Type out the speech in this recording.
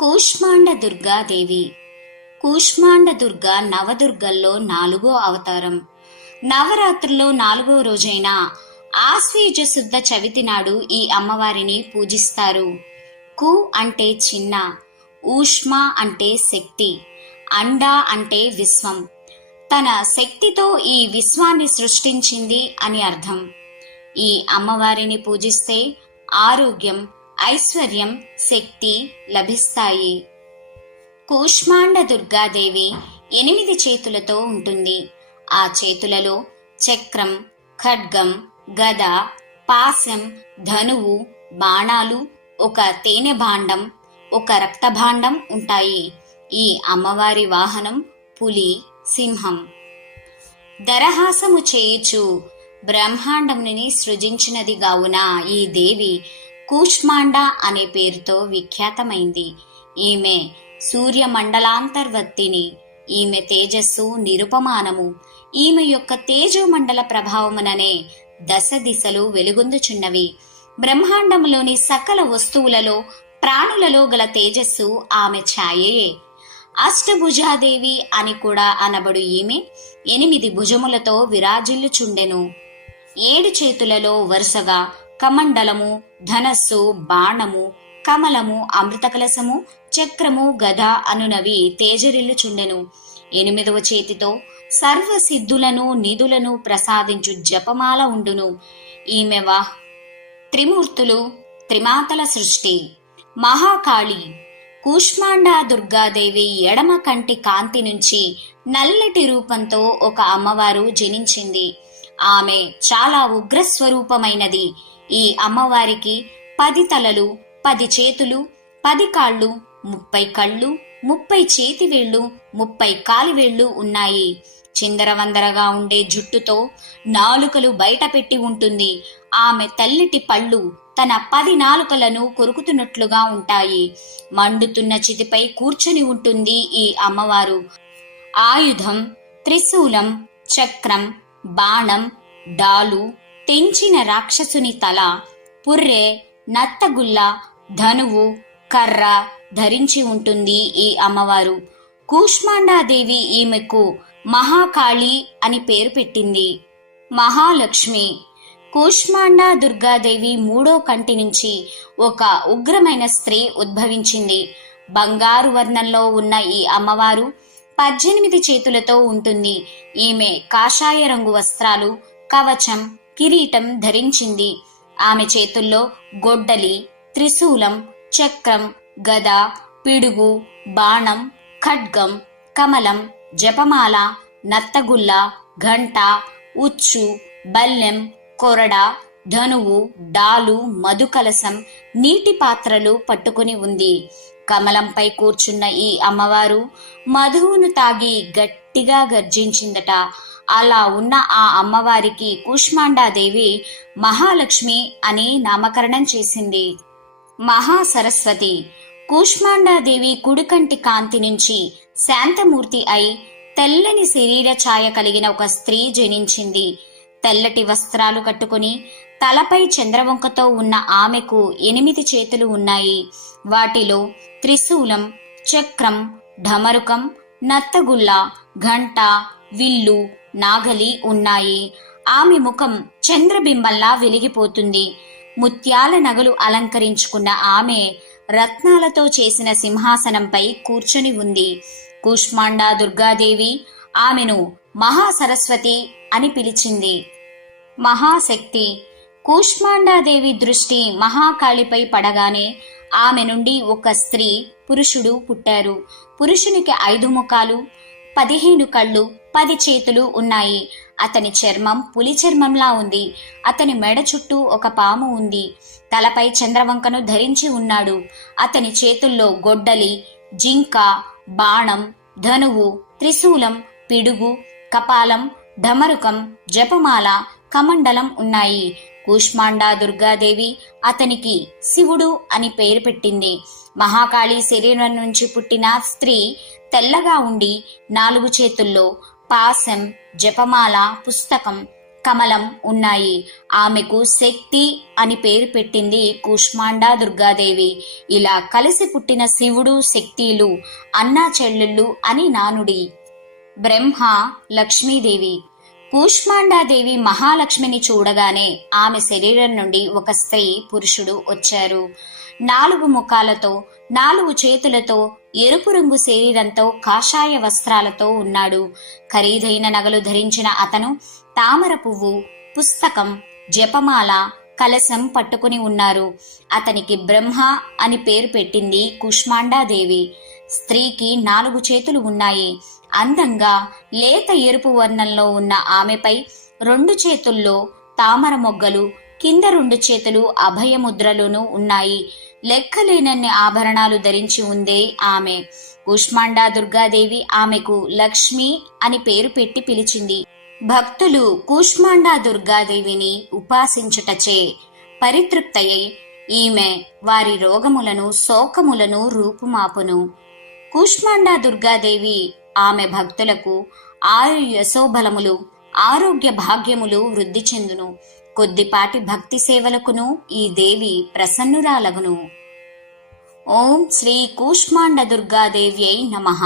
కూష్మాండ దుర్గాదేవి కూష్మాండ దుర్గ నవదుర్గల్లో నాలుగో అవతారం. నవరాత్రుల్లో నాలుగో రోజైన ఆశ్వీజ శుద్ధ చవితి నాడు ఈ అమ్మవారిని పూజిస్తారు. కు అంటే చిన్న ఊష్మ అంటే శక్తి అండ అంటే విశ్వం. తన శక్తితో ఈ విశ్వాన్ని సృష్టించింది అని అర్థం. ఈ అమ్మవారిని పూజిస్తే ఆరోగ్యం ఐశ్వర్యం శక్తి లభిస్తాయి. కూష్మాండ దుర్గాదేవి ఎనిమిది చేతులతో ఉంటుంది. ఆ చేతులలో చక్రం ఖడ్గం గద పాశం ధనువు బాణాలు ఒక తేనె భాండం ఒక రక్తభాండం ఉంటాయి. ఈ అమ్మవారి వాహనం పులి సింహం. దరహాసము చేయుచు బ్రహ్మాండంని సృజించినది గావున ఈ దేవి కూష్మాండా అనే పేరుతో విఖ్యాతమైంది. ఈమె సూర్యమండలాంతర్వర్తిని ఈమె తేజస్సు నిరుపమానము ఈమె యొక్క తేజోమండల ప్రభావముననే దశ దిశలు వెలుగొందుచున్నవి. బ్రహ్మాండములోని సకల వస్తువులలో ప్రాణులలో గల తేజస్సు ఆమె ఛాయయే. అష్టభుజాదేవి అని కూడా అనబడు ఈమె ఎనిమిది భుజములతో విరాజిల్లుచుండెను. ఏడు చేతులలో వరుసగా కమండలము ధనస్సు బాణము కమలము అమృతకలసము చక్రము గద అనునవి తేజరిల్లుచుండెను. ఎనిమిదవ చేతితో సర్వ సిద్ధులను నిధులను ప్రసాదించు జపమాల ఉండును. ఈమెవా? త్రిమూర్తులు త్రిమాతల సృష్టి. మహాకాళి. కూష్మాండ దుర్గాదేవి ఎడమ కంటి కాంతి నుంచి నల్లటి రూపంతో ఒక అమ్మవారు జనించింది. ఆమె చాలా ఉగ్రస్వరూపమైనది. ఈ అమ్మవారికి పది తలలు పది చేతులు పది కాళ్ళు ముప్పై కళ్ళు ముప్పై చేతివేళ్ళు ముప్పై కాలివేళ్ళు ఉన్నాయి. చిందరవందరగా ఉండే జుట్టుతో నాలుకలు బయట పెట్టి ఉంటుంది. ఆమె తల్లిటి పళ్ళు తన పది నాలుకలను కొరుకుతున్నట్లుగా ఉంటాయి. మండుతున్న చితిపై కూర్చొని ఉంటుంది ఈ అమ్మవారు. ఆయుధం త్రిశూలం చక్రం బాణం డాలు తెంచిన రాక్షసుని తల పుర్రె నత్తగుల్ల ధనువు కర్ర ధరించి ఉంటుంది ఈ అమ్మవారు. కూష్మాండాదేవి ఈమెకు మహాకాళి అని పేరు పెట్టింది. మహాలక్ష్మి. కూష్మాండా దుర్గాదేవి మూడో కంటి నుంచి ఒక ఉగ్రమైన స్త్రీ ఉద్భవించింది. బంగారు వర్ణంలో ఉన్న ఈ అమ్మవారు పద్దెనిమిది చేతులతో ఉంటుంది. ఈమె కాషాయ రంగు వస్త్రాలు కవచం కిరీటం ధరించింది. ఆమె చేతుల్లో గొడ్డలి త్రిశూలం చక్రం గద పిడుగు బాణం ఖడ్గం కమలం జపమాల నత్తగుల్ల ఘంట ఉచ్చు బల్లెం కొరడ ధనువు డాలు మధుకలసం నీటి పాత్రలు పట్టుకుని ఉంది. కమలంపై కూర్చున్న ఈ అమ్మవారు మధువును తాగి గట్టిగా గర్జించిందట. అలా ఉన్న ఆ అమ్మవారికి కూష్మాండాదేవి మహాలక్ష్మి అని నామకరణం చేసింది. మహాసరస్వతి కూష్మాండాదేవి కుడికంటి కాంతి నుంచి శాంతమూర్తి అయి తెల్లని శరీర ఛాయ కలిగిన ఒక స్త్రీ జనించింది. తెల్లటి వస్త్రాలు కట్టుకుని తలపై చంద్రవంకతో ఉన్న ఆమెకు ఎనిమిది చేతులు ఉన్నాయి. వాటిలో త్రిశూలం చక్రం ఢమరుకం నత్తగుల్ల ఘంట విల్లు నాగలి ఉన్నాయి. ఆమె ముఖం చంద్రబింబంలా వెలిగిపోతుంది. ముత్యాల నగలు అలంకరించుకున్న ఆమె రత్నాలతో చేసిన సింహాసనంపై కూర్చొని ఉంది. కూష్మాండా దుర్గాదేవి ఆమెను మహాసరస్వతి అని పిలిచింది. మహాశక్తి. కూష్మాండాదేవి దృష్టి మహాకాళిపై పడగానే ఆమె నుండి ఒక స్త్రీ పురుషుడు పుట్టారు. పురుషునికి ఐదు ముఖాలు పదిహేను కళ్ళు పది చేతులు ఉన్నాయి. అతని చర్మం పులి చర్మంలా ఉంది. అతని మెడ చుట్టూ ఒక పాము ఉంది. తలపై చంద్రవంకను ధరించి ఉన్నాడు. అతని చేతుల్లో గొడ్డలి జింక బాణం ధనువు త్రిశూలం పిడుగు కపాలం ఢమరుకం జపమాల కమండలం ఉన్నాయి. కూష్మాండా దుర్గాదేవి అతనికి శివుడు అని పేరు పెట్టింది. మహాకాళి శరీరం నుంచి పుట్టిన స్త్రీ తెల్లగా ఉండి నాలుగు చేతుల్లో పాశం జపమాల పుస్తకం కమలం ఉన్నాయి. ఆమెకు శక్తి అని పేరు పెట్టింది కుష్మాండా దుర్గాదేవి. ఇలా కలిసి పుట్టిన శివుడు శక్తిలు అన్నా చెల్లెళ్ళు అని నానుడి. బ్రహ్మ లక్ష్మీదేవి. కూష్మాండాదేవి మహాలక్ష్మిని చూడగానే ఆమె శరీరం నుండి ఒక స్త్రీ పురుషుడు వచ్చారు. నాలుగు ముఖాలతో నాలుగు చేతులతో ఎరుపు రంగు శరీరంతో కాషాయ వస్త్రాలతో ఉన్నాడు. ఖరీదైన నగలు ధరించిన అతను తామర పువ్వు పుస్తకం జపమాల కలశం పట్టుకుని ఉన్నారు. అతనికి బ్రహ్మ అని పేరు పెట్టింది కుష్మాండాదేవి. స్త్రీకి నాలుగు చేతులు ఉన్నాయి. అందంగా లేత ఎరుపు వర్ణంలో ఉన్న ఆమెపై రెండు చేతుల్లో తామర మొగ్గలు కింద రెండు చేతులు అభయముద్రలోనూ ఉన్నాయి. లెక్కలేనన్ని ఆభరణాలు ధరించి ఉందే ఆమె. కుష్మాండా దుర్గాదేవి ఆమెకు లక్ష్మి అని పేరు పెట్టి పిలిచింది. భక్తులు కూష్మాండా దుర్గాదేవిని ఉపాసించుటచే పరితృప్తయై ఈమె వారి రోగములను శోకములను రూపుమాపును. కూష్మాండా దుర్గాదేవి ఆమె భక్తులకు ఆయు యశోబలములు ఆరోగ్య భాగ్యములు వృద్ధి చెందును. కొద్దిపాటి భక్తి సేవలకును ఈ దేవి ప్రసన్నురాలగును. ఓం శ్రీ కూష్మాండ దుర్గాదేవ్యై నమః.